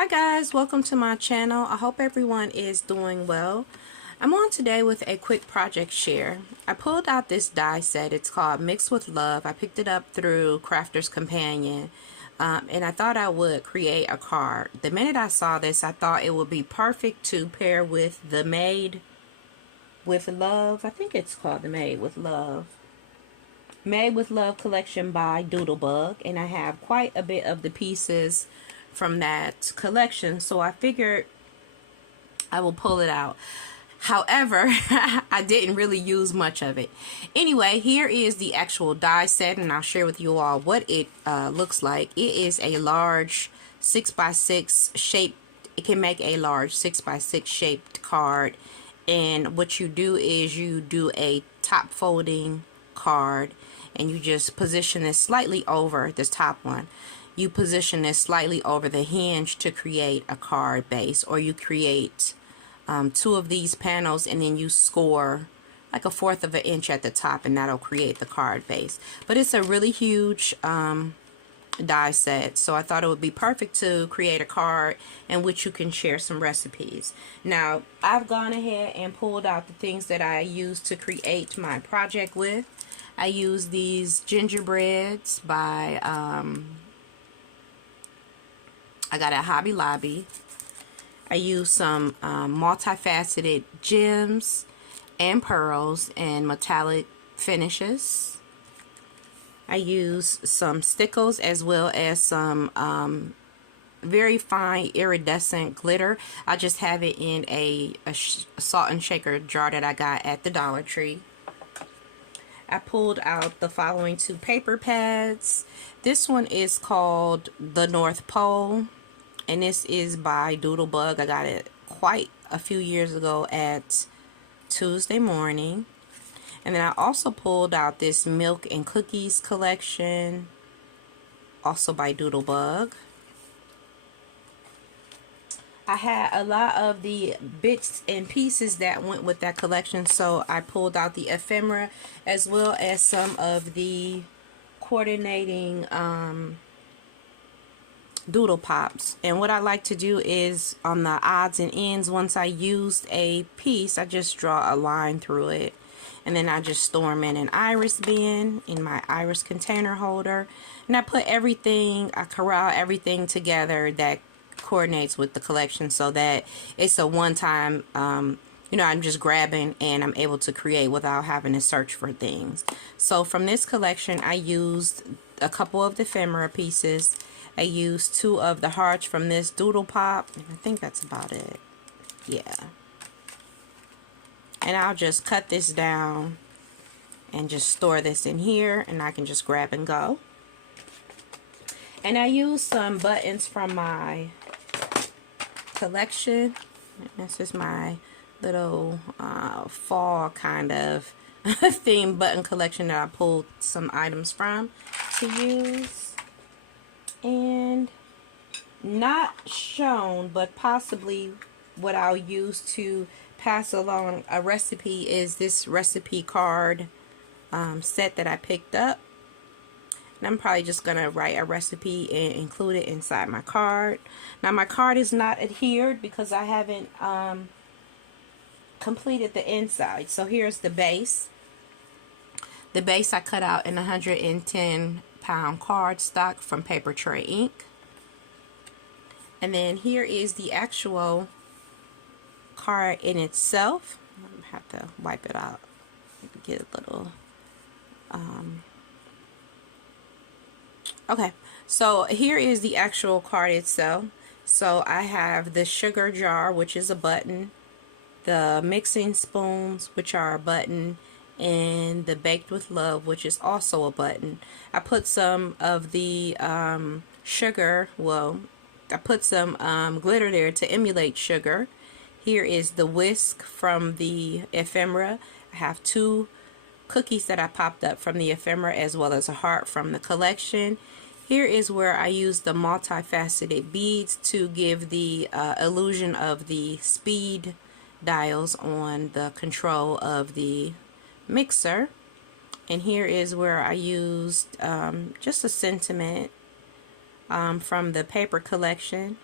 Hi guys, welcome to my channel. I hope everyone is doing well. I'm on today with a quick project share. I pulled out this die set. It's called Mixed with Love. I picked it up through Crafter's Companion, and I thought I would create a card. The minute I saw this, I thought it would be perfect to pair with the Made with Love. I think it's called the Made with Love collection by Doodlebug, and I have quite a bit of the pieces from that collection, so I figured I will pull it out. However, I didn't really use much of it. Anyway, here is the actual die set, and I'll share with you all what it looks like. It is a large 6x6 shaped. It can make a large 6x6 shaped card, and what you do is you do a top folding card, and you just position it slightly over this top one. You position this slightly over the hinge to create a card base, or you create two of these panels and then you score like 1/4 of an inch at the top, and that'll create the card base. But it's a really huge die set, so I thought it would be perfect to create a card in which you can share some recipes. Now I've gone ahead and pulled out the things that I used to create my project with. I use these gingerbreads by I got at Hobby Lobby. I use some multifaceted gems and pearls and metallic finishes. I use some stickles as well as some very fine iridescent glitter. I just have it in a salt and shaker jar that I got at the Dollar Tree. I pulled out the following two paper pads. This one is called The North Pole, and this is by Doodlebug. I got it quite a few years ago at Tuesday Morning. And then I also pulled out this Milk and Cookies collection, also by Doodlebug. I had a lot of the bits and pieces that went with that collection, so I pulled out the ephemera as well as some of the coordinating doodle pops. And what I like to do is on the odds and ends, once I used a piece, I just draw a line through it, and then I just store them in an iris bin in my iris container holder, and I put everything, I corral everything together that coordinates with the collection, so that it's a one-time you know, I'm just grabbing and I'm able to create without having to search for things. So from this collection, I used a couple of the ephemera pieces. I used 2 of the hearts from this doodle pop, and I think that's about it. Yeah. And I'll just cut this down and just store this in here, and I can just grab and go. And I used some buttons from my collection. This is my little fall kind of theme button collection that I pulled some items from to use. And not shown, but possibly what I'll use to pass along a recipe is this recipe card set that I picked up. And I'm probably just going to write a recipe and include it inside my card. Now my card is not adhered because I haven't completed the inside. So here's the base. The base I cut out in 110-pound cardstock from Paper Tray Ink. And then here is the actual card in itself. I have to wipe it out. Get a little okay, so here is the actual card itself. So I have the sugar jar, which is a button, the mixing spoons, which are a button, and the Baked with Love, which is also a button. I put some of the sugar, well, I put some glitter there to emulate sugar. Here is the whisk from the ephemera. I have 2 cookies that I popped up from the ephemera, as well as a heart from the collection. Here is where I use the multifaceted beads to give the illusion of the speed dials on the control of the mixer. And here is where I used just a sentiment from the paper collection.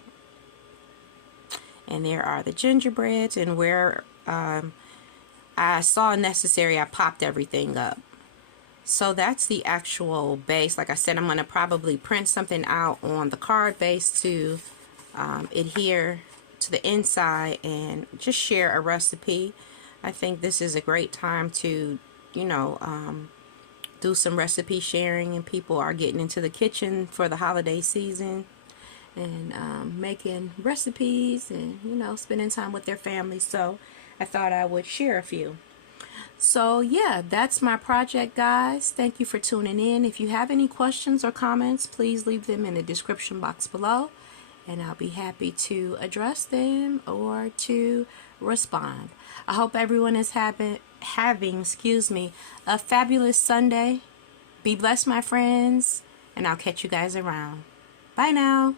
And there are the gingerbreads, and where I saw necessary, I popped everything up. So that's the actual base. Like I said, I'm going to probably print something out on the card base to adhere to the inside and just share a recipe. I think this is a great time to, you know, do some recipe sharing, and people are getting into the kitchen for the holiday season and making recipes and, you know, spending time with their family. So I thought I would share a few. So yeah, that's my project, guys. Thank you for tuning in. If you have any questions or comments, please leave them in the description box below, and I'll be happy to address them or to respond. I hope everyone is having a fabulous Sunday. Be blessed, my friends, and I'll catch you guys around. Bye now.